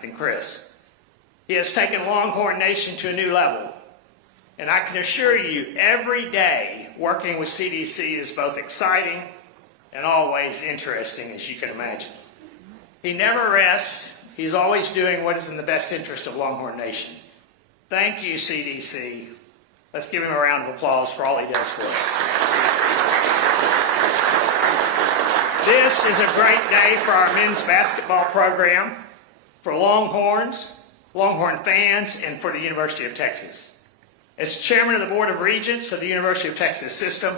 than Chris. He has taken Longhorn Nation to a new level. And I can assure you, every day working with CDC is both exciting and always interesting, as you can imagine. He never rests. He's always doing what is in the best interest of Longhorn Nation. Thank you, CDC. Let's give him a round of applause for all he does for us. This is a great day for our men's basketball program, for Longhorns, Longhorn fans, and for the University of Texas. As chairman of the Board of Regents of the University of Texas System,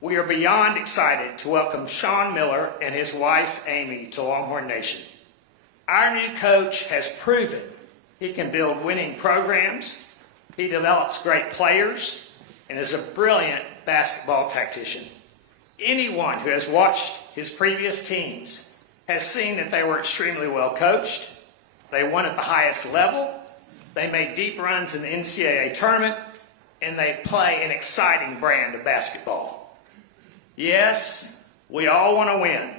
we are beyond excited to welcome Sean Miller and his wife, Amy, to Longhorn Nation. Our new coach has proven he can build winning programs, he develops great players, and is a brilliant basketball tactician. Anyone who has watched his previous teams has seen that they were extremely well coached, they won at the highest level, they made deep runs in the NCAA tournament, and they play an exciting brand of basketball. Yes, we all want to win,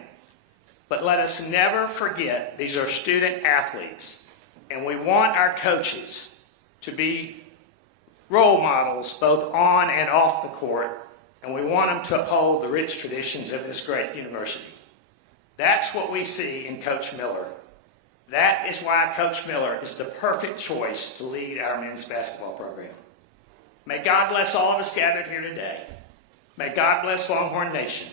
but let us never forget these are student athletes, and we want our coaches to be role models both on and off the court, and we want them to uphold the rich traditions of this great university. That's what we see in Coach Miller. That is why Coach Miller is the perfect choice to lead our men's basketball program. May God bless all of us gathered here today. May God bless Longhorn Nation,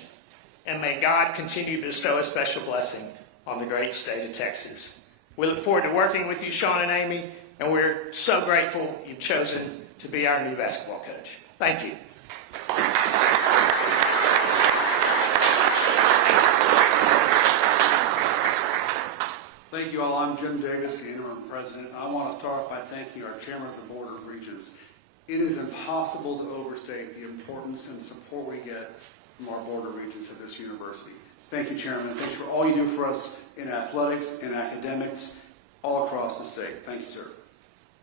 and may God continue to bestow a special blessing on the great state of Texas. We look forward to working with you, Sean and Amy, and we're so grateful you've chosen to be our new basketball coach. Thank you. Thank you all. I'm Jim Davis, the interim president. I want to start by thanking our chairman of the Board of Regents. It is impossible to overstate the importance and support we get from our Board of Regents at this university. Thank you, Chairman. Thanks for all you do for us in athletics and academics all across the state. Thank you, sir.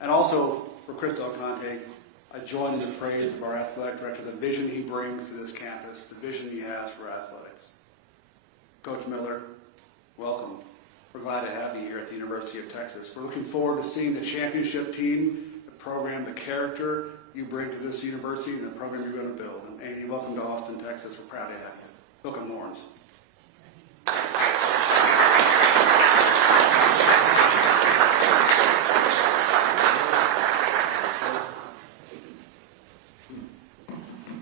And also for Chris Del Conte, I join in the praise of our athletic director, the vision he brings to this campus, the vision he has for athletics. Coach Miller, welcome. We're glad to have you here at the University of Texas. We're looking forward to seeing the championship team, the program, the character you bring to this university and the program you're going to build. And Andy, welcome to Austin, Texas. We're proud to have you. Welcome, Lawrence.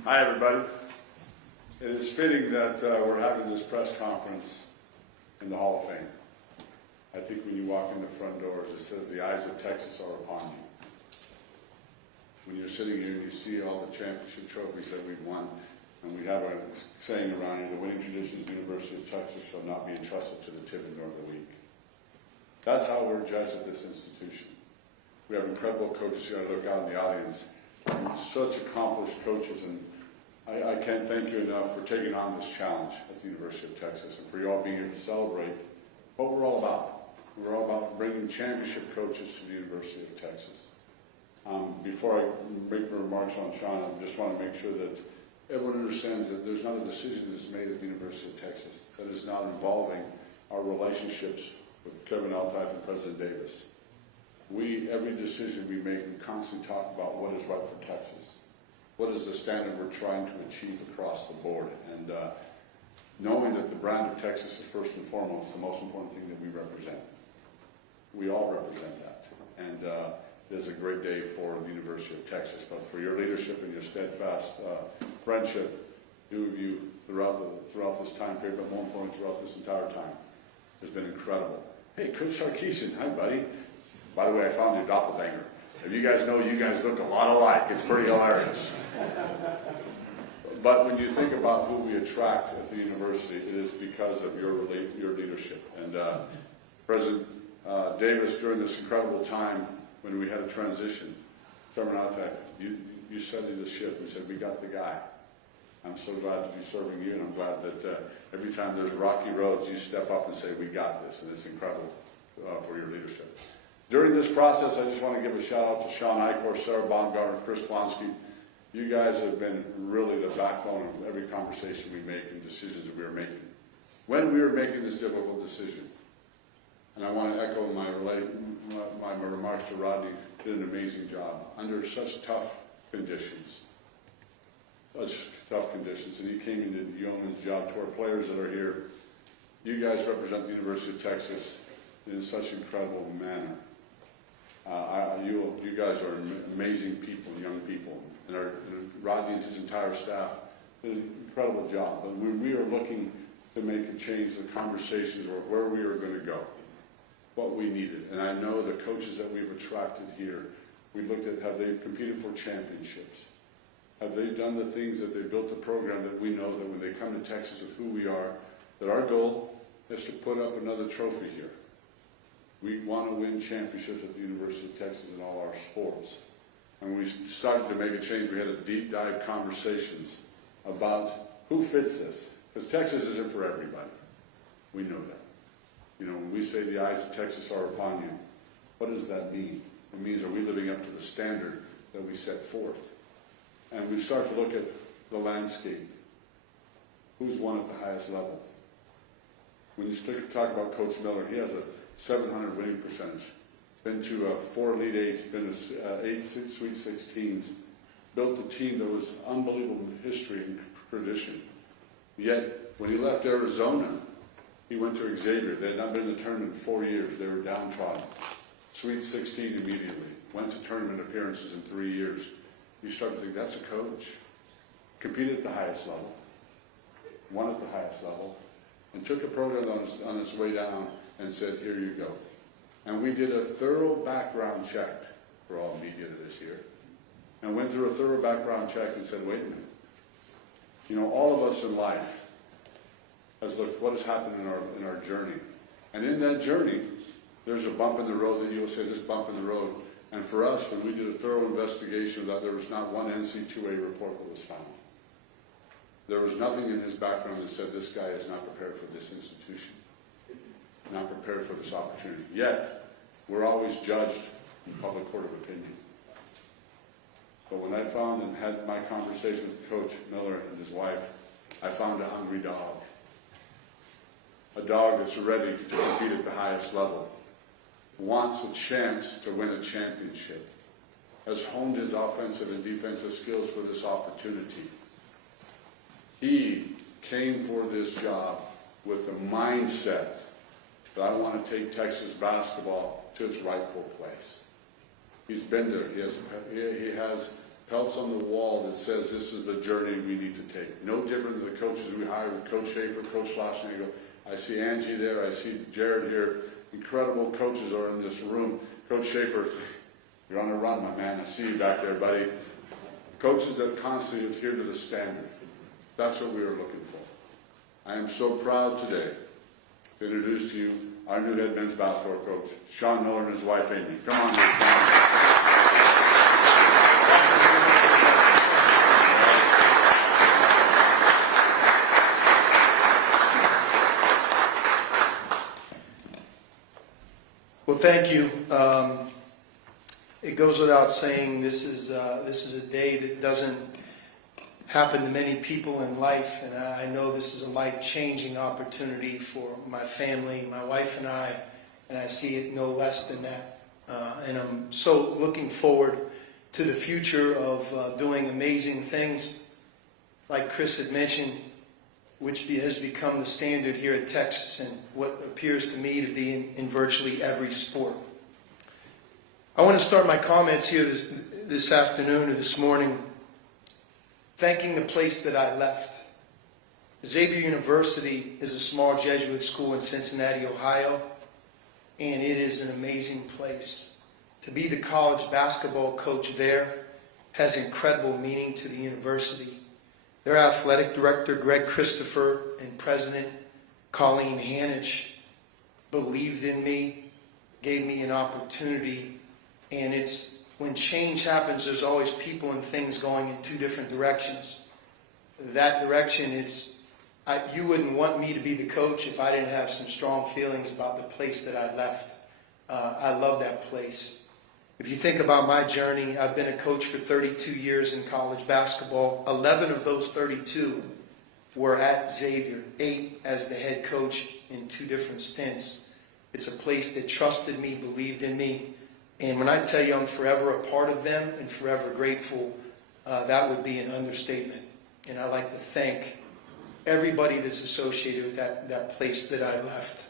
Hi, everybody. It is fitting that we're having this press conference in the Hall of Fame. I think when you walk in the front doors, it says the eyes of Texas are upon you. When you're sitting here and you see all the championship trophies that we've won, and we have a saying around here, the winning traditions of the University of Texas shall not be entrusted to the timid nor the weak. That's how we're judged at this institution. We have incredible coaches here. I look out in the audience, such accomplished coaches, and I can't thank you enough for taking on this challenge at the University of Texas and for you all being here to celebrate what we're all about. We're all about bringing championship coaches to the University of Texas. Before I make my remarks on Sean, I just want to make sure that everyone understands that there's not a decision that's made at the University of Texas that is not involving our relationships with Kevin Altai and President Davis. Every decision we make, we constantly talk about what is right for Texas. What is the standard we're trying to achieve across the board? And knowing that the brand of Texas is first and foremost the most important thing that we represent. We all represent that. And it is a great day for the University of Texas, but for your leadership and your steadfast friendship, two of you throughout this time period, but more importantly throughout this entire time, has been incredible. Hey, Coach Sarkeesian, hi buddy. By the way, I found your doppelganger. If you guys know, you guys look a lot alike. It's pretty hilarious. But when you think about who we attract at the university, it is because of your leadership. And President Davis, during this incredible time when we had a transition, Chairman Altai, you steadied the ship and said, we got the guy. I'm so glad to be serving you, and I'm glad that every time there's rocky roads, you step up and say, we got this, and it's incredible for your leadership. During this process, I just want to give a shout out to Sean Eichhorst, Sarah Baumgartner, Chris Blonsky. You guys have been really the backbone of every conversation we make and decisions that we are making. When we were making this difficult decision, And I want to echo my remarks to Rodney. Did an amazing job under such tough conditions. Such tough conditions. And he came and did yeoman's job. To our players that are here, you guys represent the University of Texas in such incredible manner. You guys are amazing people, young people. And Rodney and his entire staff did an incredible job. But when we are looking to make a change, the conversations were where we are going to go, what we needed. And I know the coaches that we've attracted here, we looked at, have they competed for championships? Have they done the things that they built the program that we know that when they come to Texas with who we are, that our goal is to put up another trophy here. We want to win championships at the University of Texas in all our sports. And when we started to make a change, we had a deep dive conversations about who fits this. Because Texas isn't for everybody. We know that. You know, when we say the eyes of Texas are upon you, what does that mean? It means, are we living up to the standard that we set forth? And we start to look at the landscape. Who's won at the highest level? When you talk about Coach Miller, he has a 700 winning percentage. Been to 4 Elite Eights, been to 8 Sweet 16s. Built a team that was unbelievable history and tradition. Yet, when he left Arizona, he went to Xavier. They had not been in the tournament in 4 years. They were downtrodden. Sweet 16 immediately. Went to tournament appearances in 3 years. You start to think, that's a coach. Competed at the highest level. Won at the highest level. And took a program on its way down and said, here you go. And we did a thorough background check for all media that is here. And went through a thorough background check and said, wait a minute. You know, all of us in life has looked what has happened in our journey. And in that journey, there's a bump in the road that you'll say, this bump in the road. And for us, when we did a thorough investigation, that there was not one NC2A report that was found. There was nothing in his background that said this guy is not prepared for this institution, not prepared for this opportunity. Yet, we're always judged in public court of opinion. But when I found and had my conversation with Coach Miller and his wife, I found a hungry dog. A dog that's ready to compete at the highest level, wants a chance to win a championship, has honed his offensive and defensive skills for this opportunity. He came for this job with the mindset that I want to take Texas basketball to its rightful place. He's been there. He has pelts on the wall that says this is the journey we need to take. No different than the coaches we hired with Coach Schaefer, Coach Schlossnagle. I see Angie there. I see Jared here. Incredible coaches are in this room. Coach Schaefer, you're on a run, my man. I see you back there, buddy. Coaches that constantly adhere to the standard. That's what we are looking for. I am so proud today to introduce to you our new head men's basketball coach, Sean Miller and his wife, Amy. Come on, Sean. Well, thank you. It goes without saying this is a day that doesn't happen to many people in life, and I know this is a life-changing opportunity for my family, my wife and I see it no less than that. And I'm so looking forward to the future of doing amazing things, like Chris had mentioned, which has become the standard here at Texas and what appears to me to be in virtually every sport. I want to start my comments here this afternoon or this morning thanking the place that I left. Xavier University is a small Jesuit school in Cincinnati, Ohio, and it is an amazing place. To be the college basketball coach there has incredible meaning to the university. Their athletic director, Greg Christopher, and president, Colleen Hanich, believed in me, gave me an opportunity, and it's when change happens, there's always people and things going in two different directions. That direction is, you wouldn't want me to be the coach if I didn't have some strong feelings about the place that I left. I love that place. If you think about my journey, I've been a coach for 32 years in college basketball. 11 of those 32 were at Xavier, 8 as the head coach in 2 different stints. It's a place that trusted me, believed in me. And when I tell you I'm forever a part of them and forever grateful, that would be an understatement. And I'd like to thank everybody that's associated with that place that I left.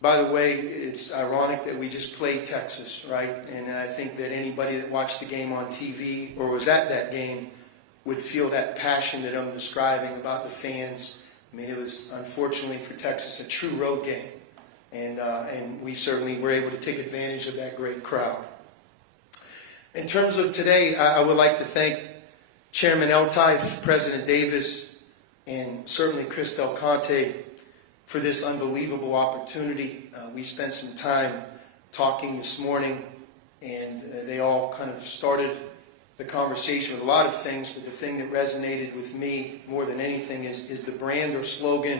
By the way, it's ironic that we just played Texas, right? And I think that anybody that watched the game on TV or was at that game would feel that passion that I'm describing about the fans. I mean, it was, unfortunately for Texas, a true road game. And we certainly were able to take advantage of that great crowd. In terms of today, I would like to thank Chairman Eltife, President Davis, and certainly Chris Del Conte for this unbelievable opportunity. We spent some time talking this morning, and they all kind of started the conversation with a lot of things, but the thing that resonated with me more than anything is the brand or slogan,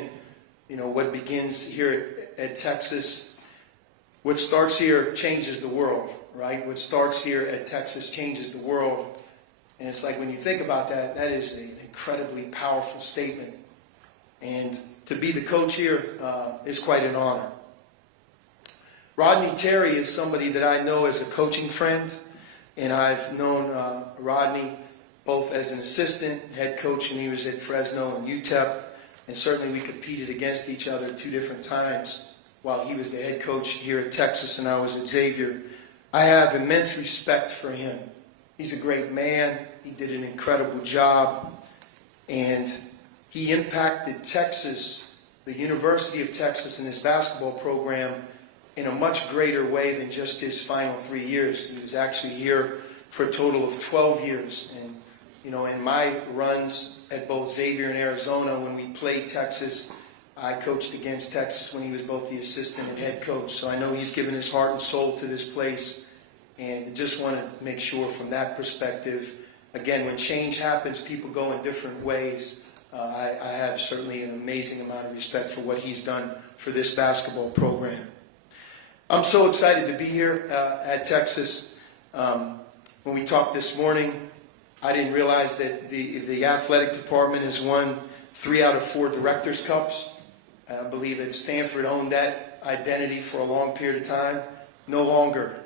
you know, what begins here at Texas. What starts here changes the world, right? What starts here at Texas changes the world. And it's like when you think about that, that is an incredibly powerful statement. And to be the coach here is quite an honor. Rodney Terry is somebody that I know as a coaching friend, and I've known Rodney both as an assistant, head coach, and he was at Fresno and UTEP, and certainly we competed against each other 2 different times while he was the head coach here at Texas and I was at Xavier. I have immense respect for him. He's a great man. He did an incredible job, and he impacted Texas, the University of Texas, and his basketball program in a much greater way than just his final 3 years. He was actually here for a total of 12 years. And, you know, in my runs at both Xavier and Arizona, when we played Texas, I coached against Texas when he was both the assistant and head coach. So I know he's given his heart and soul to this place. And just want to make sure from that perspective, again, when change happens, people go in different ways. I have certainly an amazing amount of respect for what he's done for this basketball program. I'm so excited to be here at Texas. When we talked this morning, I didn't realize that the athletic department has won 3 out of 4 Directors' Cups. I believe that Stanford owned that identity for a long period of time. No longer.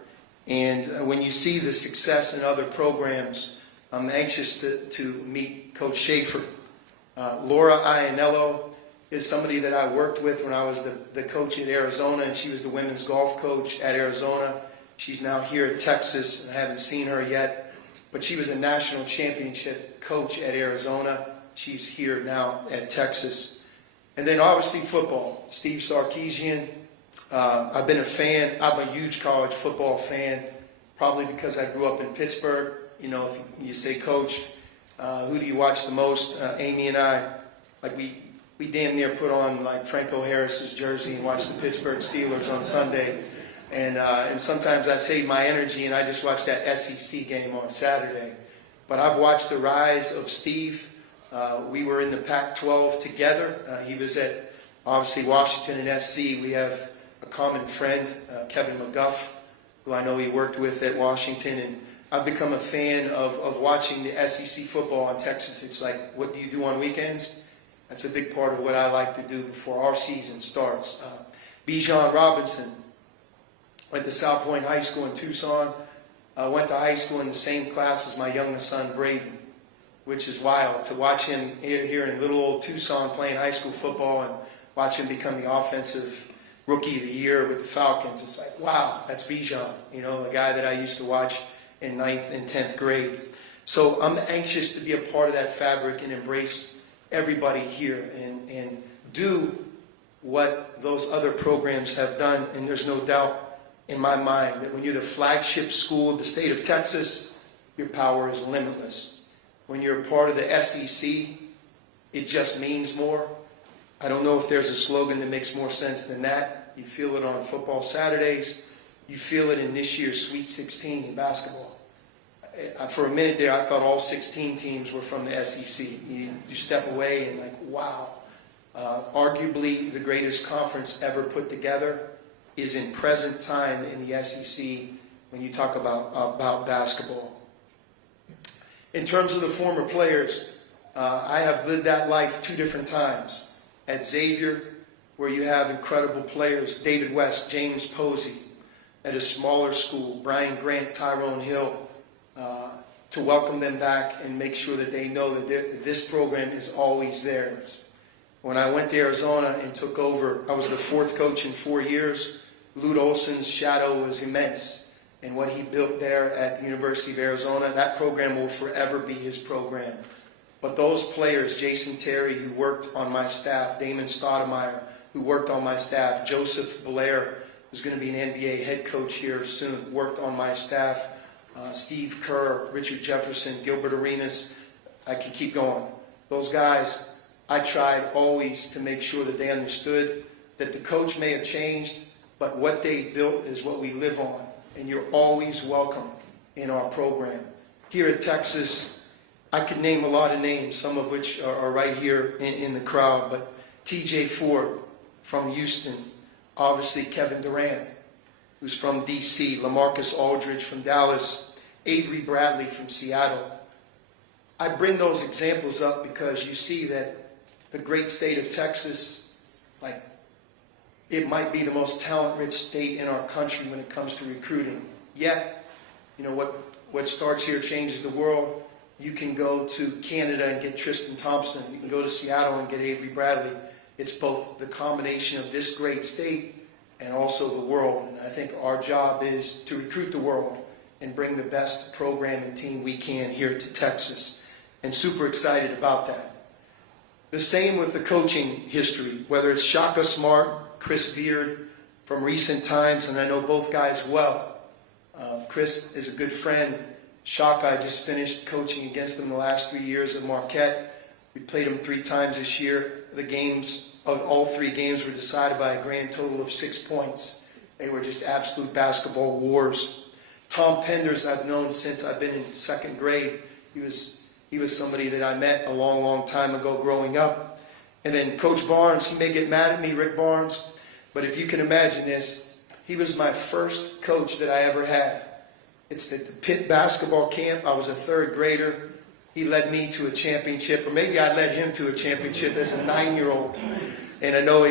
And when you see the success in other programs, I'm anxious to meet Coach Schaefer. Laura Ianello is somebody that I worked with when I was the coach at Arizona, and she was the women's golf coach at Arizona. She's now here at Texas. I haven't seen her yet, but she was a national championship coach at Arizona. She's here now at Texas. And then obviously football. Steve Sarkisian. I've been a fan. I'm a huge college football fan, probably because I grew up in Pittsburgh. You know, if you say, Coach, who do you watch the most? Amy and I, like we damn near put on like Franco Harris's jersey and watch the Pittsburgh Steelers on Sunday. And sometimes I save my energy and I just watch that SEC game on Saturday. But I've watched the rise of Steve. We were in the Pac-12 together. He was at, obviously, Washington and SC. We have a common friend, Kevin McGuff, who I know he worked with at Washington. And I've become a fan of watching the SEC football in Texas. It's like, what do you do on weekends? That's a big part of what I like to do before our season starts. Bijan Robinson went to South Point High School in Tucson. Went to high school in the same class as my youngest son, Braden, which is wild to watch him here in little old Tucson playing high school football and watch him become the offensive rookie of the year with the Falcons. It's like, wow, that's Bijan, you know, the guy that I used to watch in 9th and 10th grade. So I'm anxious to be a part of that fabric and embrace everybody here and do what those other programs have done. And there's no doubt in my mind that when you're the flagship school of the state of Texas, your power is limitless. When you're a part of the SEC, it just means more. I don't know if there's a slogan that makes more sense than that. You feel it on football Saturdays. You feel it in this year's Sweet 16 in basketball. For a minute there, I thought all 16 teams were from the SEC. You step away and like, wow. Arguably the greatest conference ever put together is in present time in the SEC when you talk about basketball. In terms of the former players, I have lived that life 2 different times. At Xavier, where you have incredible players, David West, James Posey, at a smaller school, Brian Grant, Tyrone Hill, to welcome them back and make sure that they know that this program is always theirs. When I went to Arizona and took over, I was the 4th coach in 4 years. Lute Olson's shadow was immense, and what he built there at the University of Arizona, that program will forever be his program. But those players, Jason Terry, who worked on my staff, Damon Stoudemire, who worked on my staff, Joseph Blair, who's going to be an NBA head coach here soon, worked on my staff, Steve Kerr, Richard Jefferson, Gilbert Arenas, I can keep going. Those guys, I tried always to make sure that they understood that the coach may have changed, but what they built is what we live on, and you're always welcome in our program. Here at Texas, I could name a lot of names, some of which are right here in the crowd, but TJ Ford from Houston, obviously Kevin Durant, who's from DC, LaMarcus Aldridge from Dallas, Avery Bradley from Seattle. I bring those examples up because you see that the great state of Texas, like, it might be the most talent-rich state in our country when it comes to recruiting. Yet, you know, what starts here changes the world. You can go to Canada and get Tristan Thompson. You can go to Seattle and get Avery Bradley. It's both the combination of this great state and also the world. And I think our job is to recruit the world and bring the best program and team we can here to Texas. And super excited about that. The same with the coaching history, whether it's Shaka Smart, Chris Beard from recent times, and I know both guys well. Chris is a good friend. Shaka, I just finished coaching against him the last 3 years at Marquette. We played him 3 times this year. The games, all 3 games were decided by a grand total of 6 points. They were just absolute basketball wars. Tom Penders, I've known since I've been in 2nd grade. He was somebody that I met a long, long time ago growing up. And then Coach Barnes, he may get mad at me, Rick Barnes, but if you can imagine this, he was my first coach that I ever had. It's at the Pitt basketball camp. I was a 3rd grader. He led me to a championship, or maybe I led him to a championship as a 9-year-old. And I know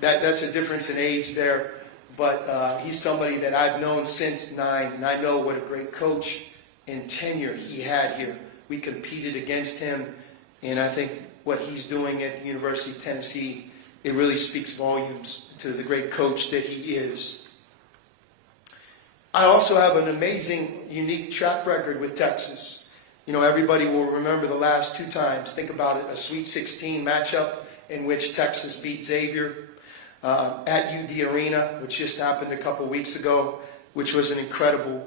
that's a difference in age there, but he's somebody that I've known since 9, and I know what a great coach and tenure he had here. We competed against him, and I think what he's doing at the University of Tennessee, it really speaks volumes to the great coach that he is. I also have an amazing, unique track record with Texas. You know, everybody will remember the last 2 times. Think about it, a Sweet 16 matchup in which Texas beat Xavier at UD Arena, which just happened a couple weeks ago, which was an incredible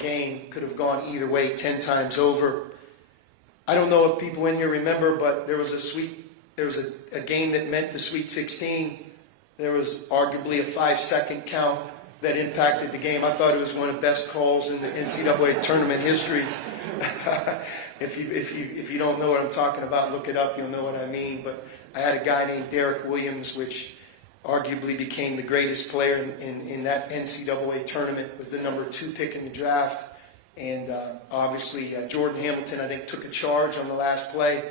game. Could have gone either way 10 times over. I don't know if people in here remember, but there was a game that meant the Sweet 16. There was arguably a 5-second count that impacted the game. I thought it was one of the best calls in the NCAA tournament history. If you don't know what I'm talking about, look it up. You'll know what I mean. But I had a guy named Derek Williams, which arguably became the greatest player in that NCAA tournament, was the number 2 pick in the draft. And obviously Jordan Hamilton, I think, took a charge on the last play.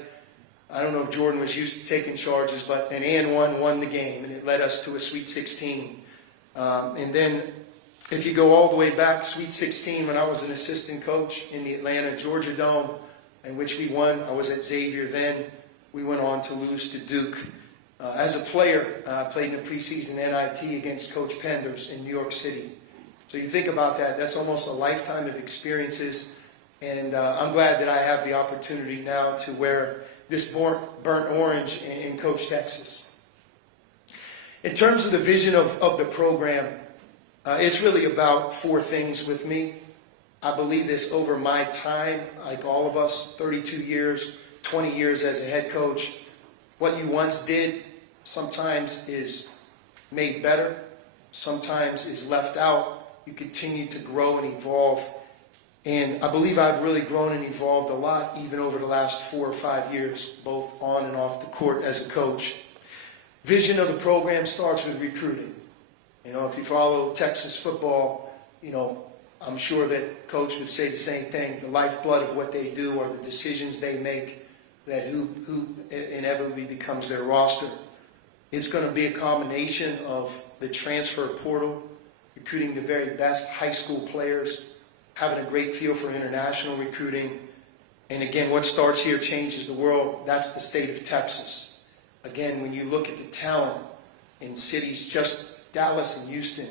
I don't know if Jordan was used to taking charges, but an and-1 won the game, and it led us to a Sweet 16. And then if you go all the way back, Sweet 16, when I was an assistant coach in the Atlanta Georgia Dome, in which we won. I was at Xavier then. We went on to lose to Duke. As a player, I played in the preseason NIT against Coach Penders in New York City. So you think about that, that's almost a lifetime of experiences. And I'm glad that I have the opportunity now to wear this burnt orange in Coach Texas. In terms of the vision of the program, it's really about 4 things with me. I believe this over my time, like all of us, 32 years, 20 years as a head coach. What you once did sometimes is made better, sometimes is left out. You continue to grow and evolve. And I believe I've really grown and evolved a lot, even over the last 4 or 5 years, both on and off the court as a coach. Vision of the program starts with recruiting. You know, if you follow Texas football, you know, I'm sure that Coach would say the same thing. The lifeblood of what they do are the decisions they make, that who inevitably becomes their roster. It's going to be a combination of the transfer portal, recruiting the very best high school players, having a great feel for international recruiting. And again, what starts here changes the world. That's the state of Texas. Again, when you look at the talent in cities just Dallas and Houston,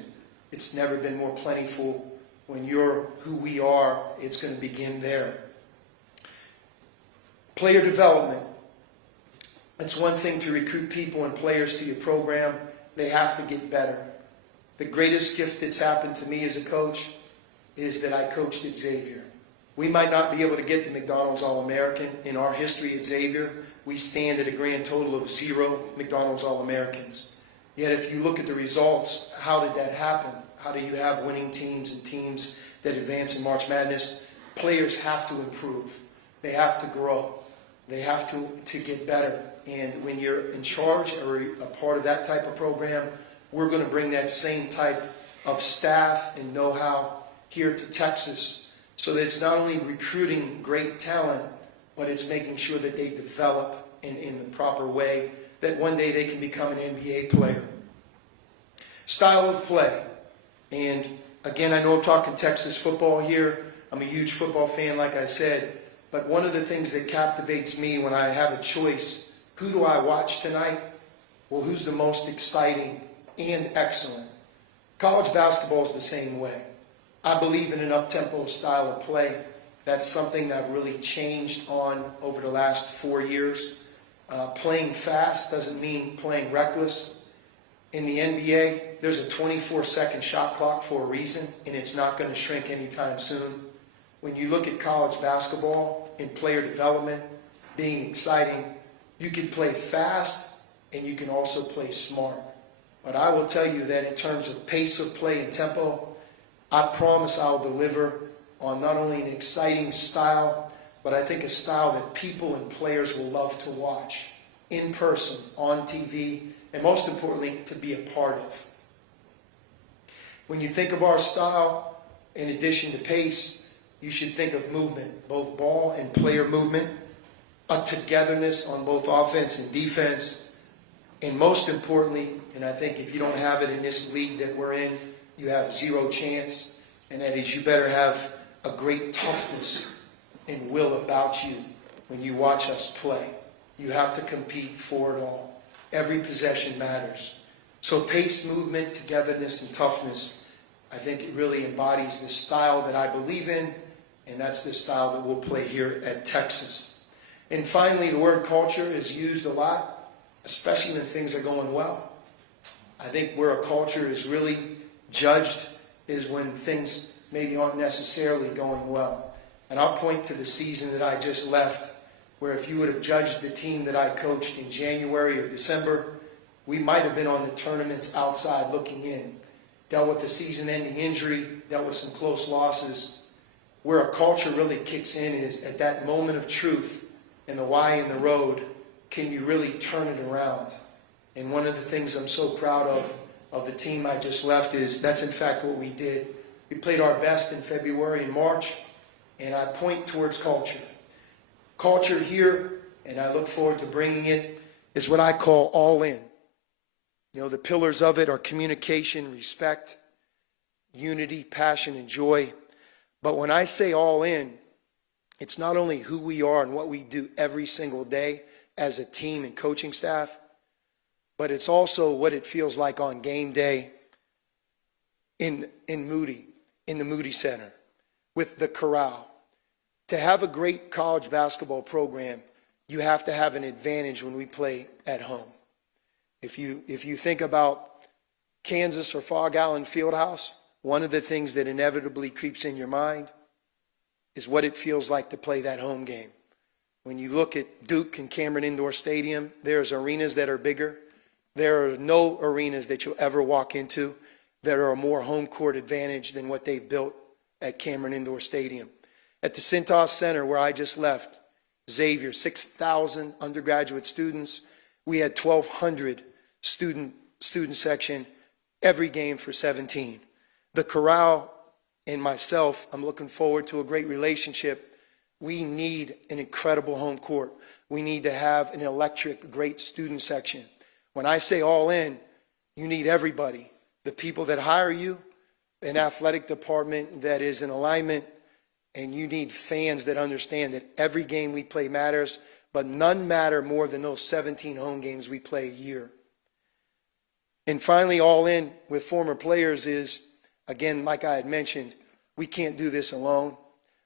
it's never been more plentiful. When you're who we are, it's going to begin there. Player development. It's one thing to recruit people and players to your program. They have to get better. The greatest gift that's happened to me as a coach is that I coached at Xavier. We might not be able to get the McDonald's All-American. In our history at Xavier, we stand at a grand total of 0 McDonald's All-Americans. Yet if you look at the results, how did that happen? How do you have winning teams and teams that advance in March Madness? Players have to improve. They have to grow. They have to get better. And when you're in charge or a part of that type of program, we're going to bring that same type of staff and know-how here to Texas, so that it's not only recruiting great talent, but it's making sure that they develop in the proper way, that one day they can become an NBA player. Style of play. And again, I know I'm talking Texas football here. I'm a huge football fan, like I said. But one of the things that captivates me when I have a choice, who do I watch tonight? Well, who's the most exciting and excellent? College basketball is the same way. I believe in an up-tempo style of play. That's something that I've really changed on over the last 4 years. Playing fast doesn't mean playing reckless. In the NBA, there's a 24-second shot clock for a reason, and it's not going to shrink anytime soon. When you look at college basketball and player development being exciting, you can play fast and you can also play smart. But I will tell you that in terms of pace of play and tempo, I promise I'll deliver on not only an exciting style, but I think a style that people and players will love to watch in person, on TV, and most importantly, to be a part of. When you think of our style, in addition to pace, you should think of movement, both ball and player movement, a togetherness on both offense and defense, and most importantly, and I think if you don't have it in this league that we're in, you have 0 chance, and that is you better have a great toughness and will about you when you watch us play. You have to compete for it all. Every possession matters. So pace, movement, togetherness, and toughness, I think it really embodies the style that I believe in, and that's the style that we'll play here at Texas. And finally, the word culture is used a lot, especially when things are going well. I think where a culture is really judged is when things maybe aren't necessarily going well. And I'll point to the season that I just left, where if you would have judged the team that I coached in January or December, we might have been on the tournaments outside looking in. Dealt with a season-ending injury, dealt with some close losses. Where a culture really kicks in is at that moment of truth and the why in the road, can you really turn it around? And one of the things I'm so proud of the team I just left is that's in fact what we did. We played our best in February and March, and I point towards culture. Culture here, and I look forward to bringing it, is what I call all in. You know, the pillars of it are communication, respect, unity, passion, and joy. But when I say all in, it's not only who we are and what we do every single day as a team and coaching staff, but it's also what it feels like on game day in the Moody Center, with the Corral. To have a great college basketball program, you have to have an advantage when we play at home. If you think about Kansas or Fog Allen Fieldhouse, one of the things that inevitably creeps in your mind is what it feels like to play that home game. When you look at Duke and Cameron Indoor Stadium, there's arenas that are bigger. There are no arenas that you'll ever walk into that are a more home court advantage than what they've built at Cameron Indoor Stadium. At the Cintas Center, where I just left, Xavier, 6,000 undergraduate students. We had 1,200 student section every game for 17. The Corral and myself, I'm looking forward to a great relationship. We need an incredible home court. We need to have an electric, great student section. When I say all in, you need everybody. The people that hire you, an athletic department that is in alignment, and you need fans that understand that every game we play matters, but none matter more than those 17 home games we play a year. And finally, all in with former players is, again, like I had mentioned, we can't do this alone.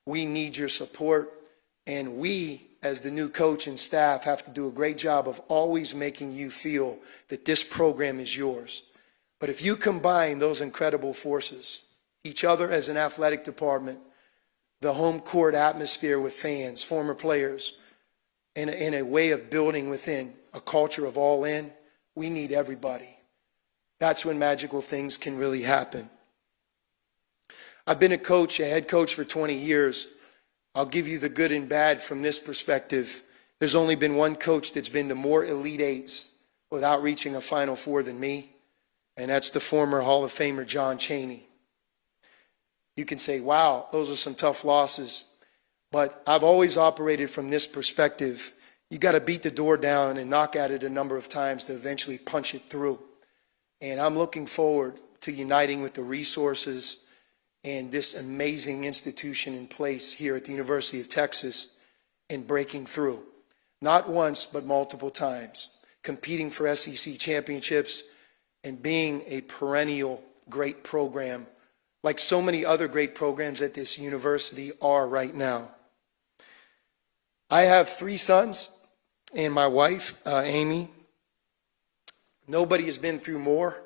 We need your support, and we, as the new coach and staff, have to do a great job of always making you feel that this program is yours. But if you combine those incredible forces, each other as an athletic department, the home court atmosphere with fans, former players, in a way of building within a culture of all in, we need everybody. That's when magical things can really happen. I've been a head coach for 20 years. I'll give you the good and bad from this perspective. There's only been one coach that's been to more Elite Eights without reaching a Final Four than me, and that's the former Hall of Famer John Chaney. You can say, wow, those are some tough losses. But I've always operated from this perspective. You got to beat the door down and knock at it a number of times to eventually punch it through. And I'm looking forward to uniting with the resources and this amazing institution in place here at the University of Texas and breaking through. Not once, but multiple times. Competing for SEC championships and being a perennial great program like so many other great programs at this university are right now. I have 3 sons and my wife, Amy. Nobody has been through more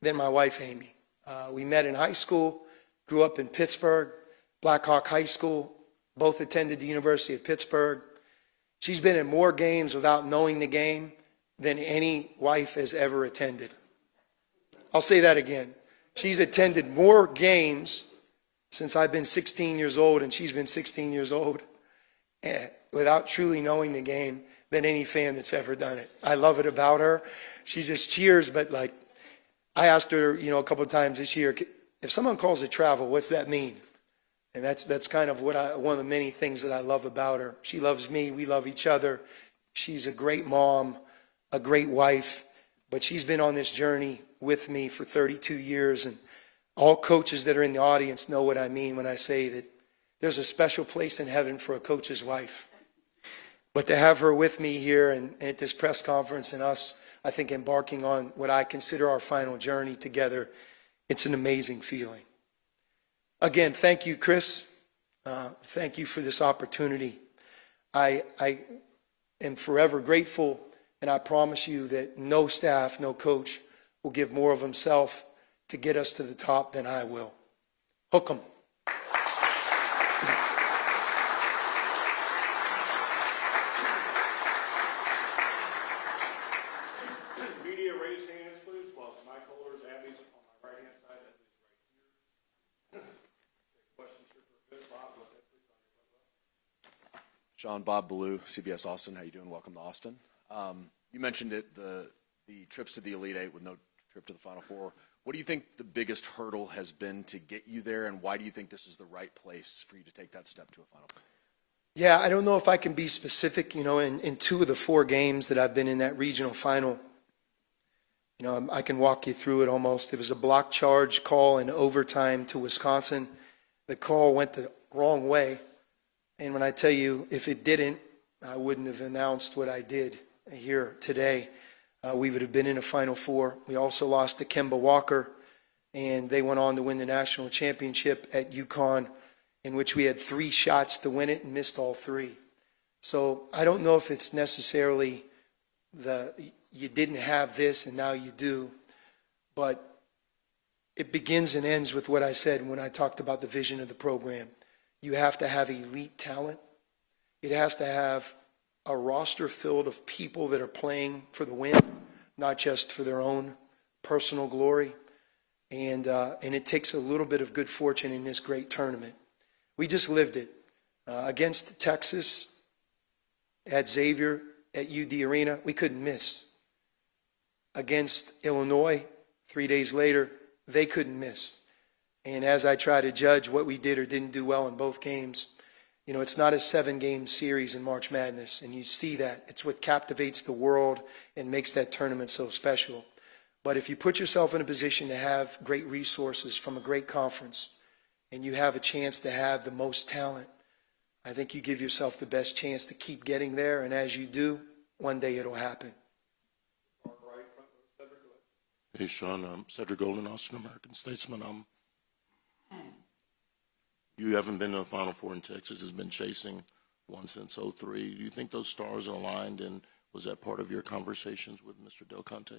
than my wife, Amy. We met in high school, grew up in Pittsburgh, Black Hawk High School, both attended the University of Pittsburgh. She's been in more games without knowing the game than any wife has ever attended. I'll say that again. She's attended more games since I've been 16 years old, and she's been 16 years old, without truly knowing the game than any fan that's ever done it. I love it about her. She just cheers, but like, I asked her, a couple of times this year, if someone calls it travel, what's that mean? And that's kind of one of the many things that I love about her. She loves me. We love each other. She's a great mom, a great wife, but she's been on this journey with me for 32 years. And all coaches that are in the audience know what I mean when I say that there's a special place in heaven for a coach's wife. But to have her with me here and at this press conference and us, I think, embarking on what I consider our final journey together, it's an amazing feeling. Again, thank you, Chris. Thank you for this opportunity. I am forever grateful, and I promise you that no staff, no coach will give more of himself to get us to the top than I will. Hook 'em. Media, raise hands, please. Well, Mike Holders, Abby's on my right-hand side. That's right here. Questions here for Chris, Bob? Go ahead, please. Sean, Bob Ballou, CBS Austin. How you doing? Welcome to Austin. You mentioned it, the trips to the Elite Eight with no trip to the Final Four. What do you think the biggest hurdle has been to get you there, and why do you think this is the right place for you to take that step to a Final Four? Yeah, I don't know if I can be specific, in 2 of the 4 games that I've been in that regional final. I can walk you through it almost. It was a block charge call in overtime to Wisconsin. The call went the wrong way. And when I tell you, if it didn't, I wouldn't have announced what I did here today. We would have been in a Final Four. We also lost to Kemba Walker, and they went on to win the national championship at UConn, in which we had 3 shots to win it and missed all 3. So I don't know if it's necessarily you didn't have this and now you do, but it begins and ends with what I said when I talked about the vision of the program. You have to have elite talent. It has to have a roster filled of people that are playing for the win, not just for their own personal glory. And it takes a little bit of good fortune in this great tournament. We just lived it. Against Texas, at Xavier, at UD Arena, we couldn't miss. Against Illinois, 3 days later, they couldn't miss. And as I try to judge what we did or didn't do well in both games, You know, it's not a 7-game series in March Madness, and you see that. It's what captivates the world and makes that tournament so special. But if you put yourself in a position to have great resources from a great conference, and you have a chance to have the most talent, I think you give yourself the best chance to keep getting there, and as you do, one day it'll happen. Hey, Sean, Cedric Golden, Austin American Statesman. You haven't been to the Final Four in Texas. Has been chasing one since '03. Do you think those stars are aligned, and was that part of your conversations with Mr. Del Conte?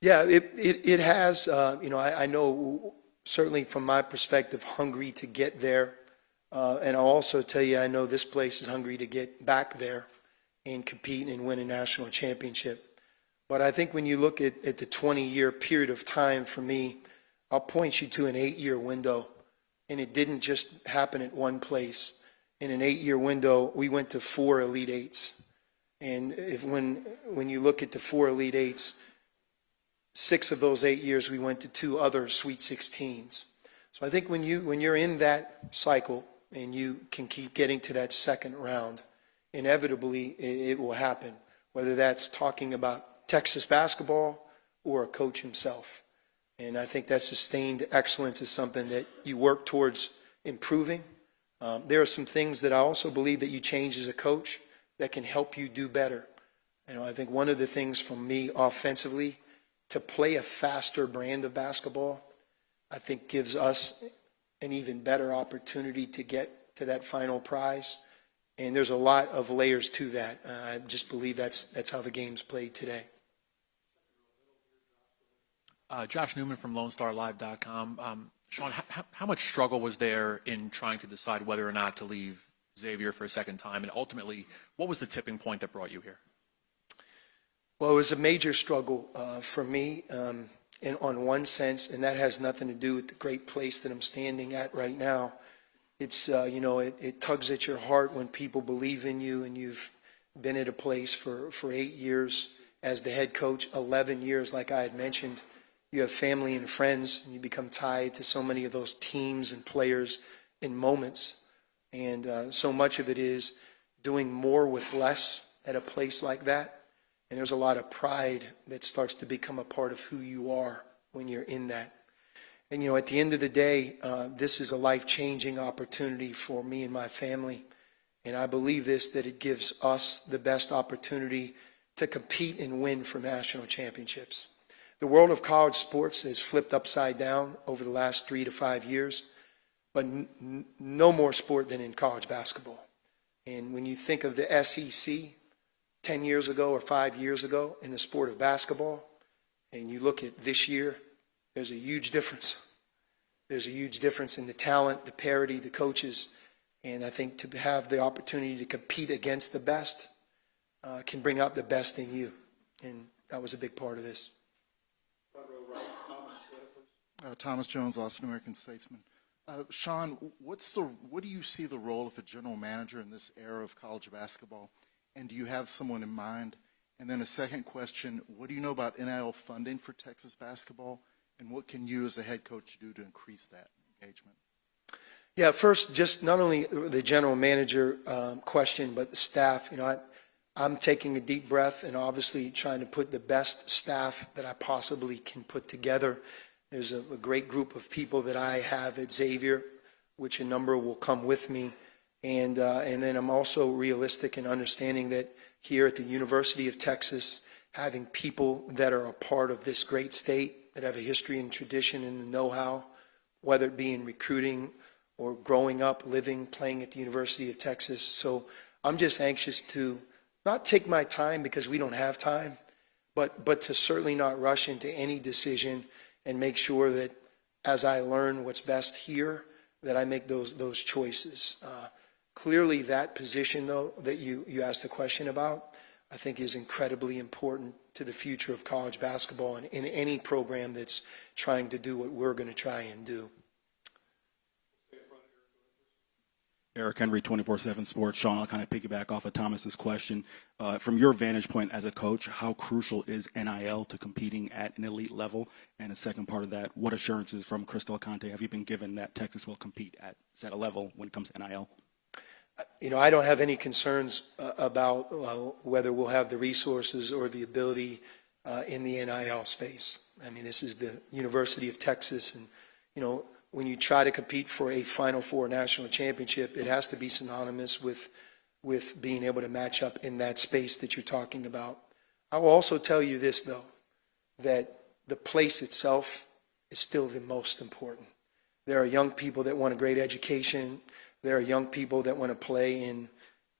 Yeah, it has. You know, I know certainly from my perspective, hungry to get there. And I'll also tell you, I know this place is hungry to get back there and compete and win a national championship. But I think when you look at the 20-year period of time for me, I'll point you to an 8-year window. And it didn't just happen at one place. In an 8-year window, we went to 4 Elite Eights. And when you look at the 4 Elite Eights, 6 of those 8 years, we went to 2 other Sweet 16s. So I think when you're in that cycle and you can keep getting to that second round, inevitably it will happen, whether that's talking about Texas basketball or a coach himself. And I think that sustained excellence is something that you work towards improving. There are some things that I also believe that you change as a coach that can help you do better. You know, I think one of the things for me offensively, to play a faster brand of basketball, I think gives us an even better opportunity to get to that final prize. And there's a lot of layers to that. I just believe that's how the game's played today. Josh Newman from LoneStarLive.com. Sean, how much struggle was there in trying to decide whether or not to leave Xavier for a second time? And ultimately, what was the tipping point that brought you here? Well, it was a major struggle for me on one sense, and that has nothing to do with the great place that I'm standing at right now. It's, you know, it tugs at your heart when people believe in you and you've been at a place for 8 years as the head coach, 11 years, like I had mentioned. You have family and friends, and you become tied to so many of those teams and players and moments. And so much of it is doing more with less at a place like that. And there's a lot of pride that starts to become a part of who you are when you're in that. And, you know, at the end of the day, this is a life-changing opportunity for me and my family. And I believe that it gives us the best opportunity to compete and win for national championships. The world of college sports has flipped upside down over the last 3 to 5 years, but no more sport than in college basketball. And when you think of the SEC 10 years ago or 5 years ago in the sport of basketball, and you look at this year, there's a huge difference. There's a huge difference in the talent, the parity, the coaches, and I think to have the opportunity to compete against the best can bring out the best in you, and that was a big part of this. Thomas Jones, Austin American Statesman. Sean, what do you see the role of a general manager in this era of college basketball, and do you have someone in mind? And then a second question, what do you know about NIL funding for Texas basketball, and what can you as a head coach do to increase that engagement? Yeah, first, just not only the general manager question, but the staff. You know, I'm taking a deep breath and obviously trying to put the best staff that I possibly can put together. There's a great group of people that I have at Xavier, which a number will come with me. And then I'm also realistic in understanding that here at the University of Texas, having people that are a part of this great state, that have a history and tradition and the know-how, whether it be in recruiting or growing up, living, playing at the University of Texas. So I'm just anxious to not take my time because we don't have time, but to certainly not rush into any decision and make sure that as I learn what's best here, that I make those choices. Clearly that position, though, that you asked a question about, I think is incredibly important to the future of college basketball and in any program that's trying to do what we're going to try and do. Eric Henry, 24/7 Sports. Sean, I'll kind of piggyback off of Thomas's question. From your vantage point as a coach, how crucial is NIL to competing at an elite level? And the second part of that, what assurances from Chris Del Conte have you been given that Texas will compete at that level when it comes to NIL? I don't have any concerns about whether we'll have the resources or the ability in the NIL space. I mean, this is the University of Texas, and, when you try to compete for a Final Four national championship, it has to be synonymous with being able to match up in that space that you're talking about. I will also tell you this, though, that the place itself is still the most important. There are young people that want a great education. There are young people that want to play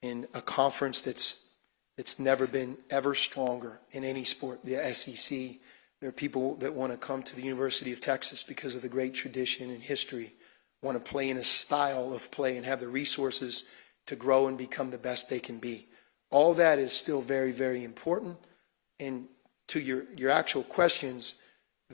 in a conference that's never been ever stronger in any sport, the SEC. There are people that want to come to the University of Texas because of the great tradition and history, want to play in a style of play and have the resources to grow and become the best they can be. All that is still very, very important. And to your actual questions,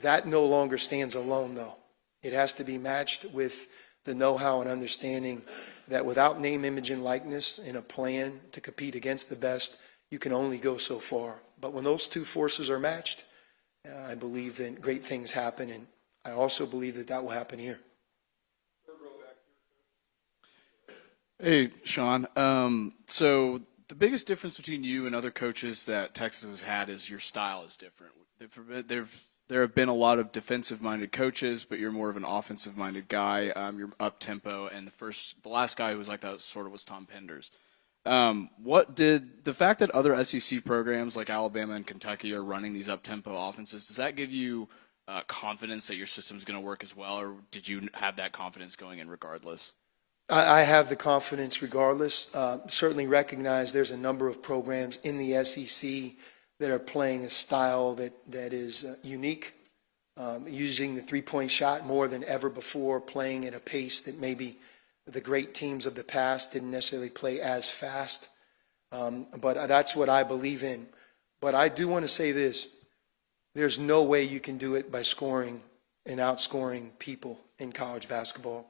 that no longer stands alone, though. It has to be matched with the know-how and understanding that without name, image, and likeness and a plan to compete against the best, you can only go so far. But when those two forces are matched, I believe that great things happen, and I also believe that will happen here. Hey, Sean. So the biggest difference between you and other coaches that Texas has had is your style is different. There have been a lot of defensive-minded coaches, but you're more of an offensive-minded guy. You're up-tempo, and the last guy who was like that sort of was Tom Penders. What did the fact that other SEC programs like Alabama and Kentucky are running these up-tempo offenses, does that give you confidence that your system's going to work as well, or did you have that confidence going in regardless? I have the confidence regardless. Certainly recognize there's a number of programs in the SEC that are playing a style that is unique, using the three-point shot more than ever before, playing at a pace that maybe the great teams of the past didn't necessarily play as fast. But that's what I believe in. But I do want to say this. There's no way you can do it by scoring and outscoring people in college basketball.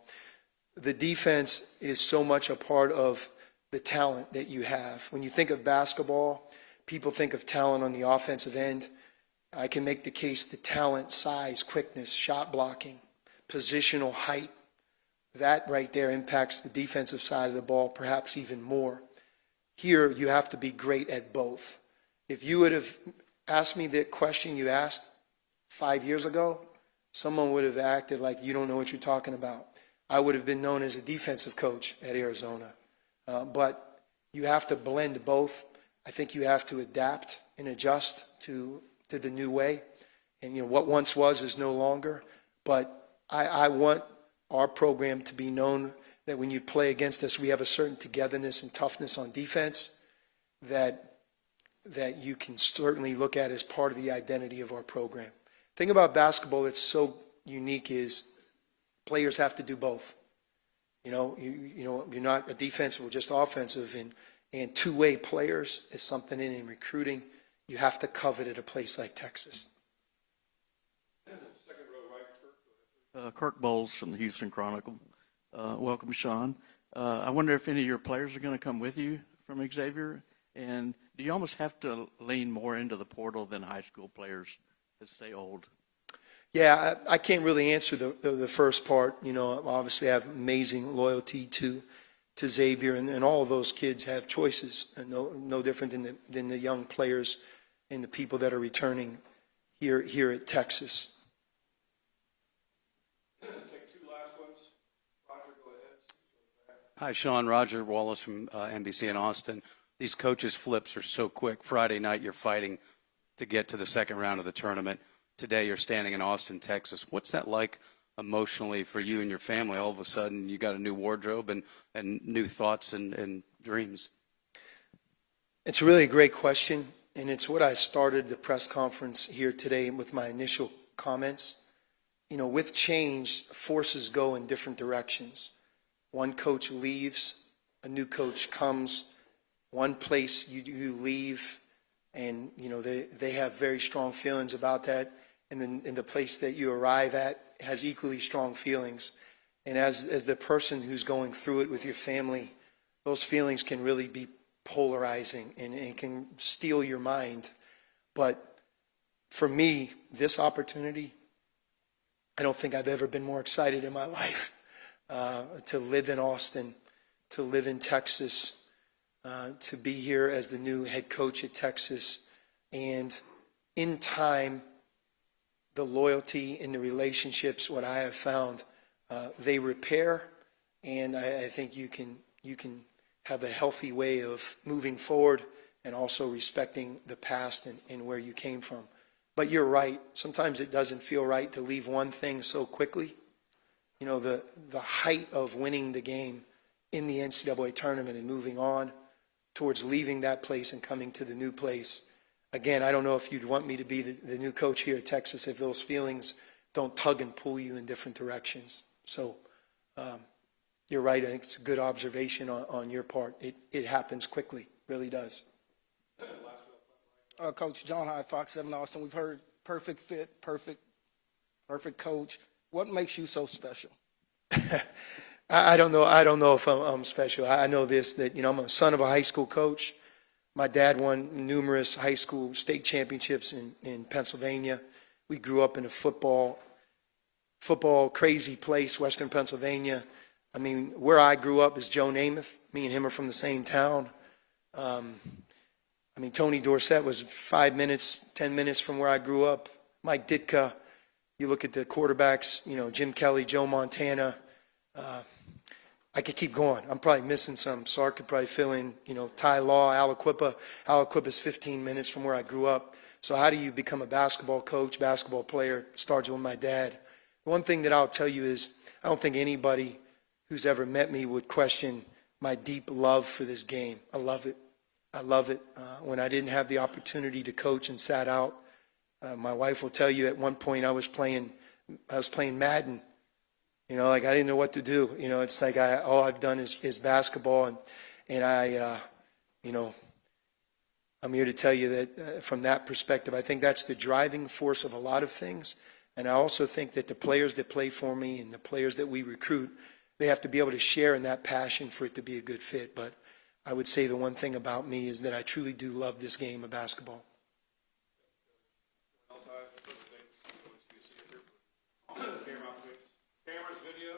The defense is so much a part of the talent that you have. When you think of basketball, people think of talent on the offensive end. I can make the case the talent, size, quickness, shot blocking, positional height. That right there impacts the defensive side of the ball perhaps even more. Here, you have to be great at both. If you would have asked me the question you asked 5 years ago, someone would have acted like you don't know what you're talking about. I would have been known as a defensive coach at Arizona. But you have to blend both. I think you have to adapt and adjust to the new way. And, what once was is no longer. But I want our program to be known that when you play against us, we have a certain togetherness and toughness on defense that you can certainly look at as part of the identity of our program. The thing about basketball that's so unique is players have to do both. You're not a defensive or just offensive, and two-way players is something in recruiting you have to covet at a place like Texas. Kirk Bowles from the Houston Chronicle. Welcome, Sean. I wonder if any of your players are going to come with you from Xavier, and do you almost have to lean more into the portal than high school players that stay old? Yeah, I can't really answer the first part. Obviously I have amazing loyalty to Xavier, and all of those kids have choices, and no different than the young players and the people that are returning here at Texas. Hi, Sean. Roger Wallace from NBC in Austin. These coaches' flips are so quick. Friday night, you're fighting to get to the second round of the tournament. Today, you're standing in Austin, Texas. What's that like emotionally for you and your family? All of a sudden, you got a new wardrobe and new thoughts and dreams. It's really a great question, and it's what I started the press conference here today with my initial comments. With change, forces go in different directions. One coach leaves, a new coach comes. One place you leave, and they have very strong feelings about that, and then the place that you arrive at has equally strong feelings. And as the person who's going through it with your family, those feelings can really be polarizing and can steal your mind. But for me, this opportunity, I don't think I've ever been more excited in my life to live in Austin, to live in Texas, to be here as the new head coach at Texas. And in time, the loyalty and the relationships, what I have found, they repair, and I think you can have a healthy way of moving forward and also respecting the past and where you came from. But you're right. Sometimes it doesn't feel right to leave one thing so quickly. You know, the height of winning the game in the NCAA tournament and moving on towards leaving that place and coming to the new place. Again, I don't know if you'd want me to be the new coach here at Texas if those feelings don't tug and pull you in different directions. So you're right. I think it's a good observation on your part. It happens quickly, really does. Coach John Hyde, Fox 7 Austin. We've heard perfect fit, perfect coach. What makes you so special? I don't know if I'm special. I know this, that, I'm a son of a high school coach. My dad won numerous high school state championships in Pennsylvania. We grew up in a football crazy place, Western Pennsylvania. I mean, where I grew up is Joe Namath. Me and him are from the same town. I mean, Tony Dorsett was 5 minutes, 10 minutes from where I grew up. Mike Ditka. You look at the quarterbacks, Jim Kelly, Joe Montana. I could keep going. I'm probably missing some. Sark could probably fill in, Ty Law, Aliquippa. Aliquippa's 15 minutes from where I grew up. So how do you become a basketball coach, basketball player? It starts with my dad. One thing that I'll tell you is I don't think anybody who's ever met me would question my deep love for this game. I love it. I love it. When I didn't have the opportunity to coach and sat out, my wife will tell you at one point I was playing Madden. I didn't know what to do. It's like all I've done is basketball, and I'm here to tell you that from that perspective, I think that's the driving force of a lot of things. And I also think that the players that play for me and the players that we recruit, they have to be able to share in that passion for it to be a good fit. But I would say the one thing about me is that I truly do love this game of basketball. Cameras, video.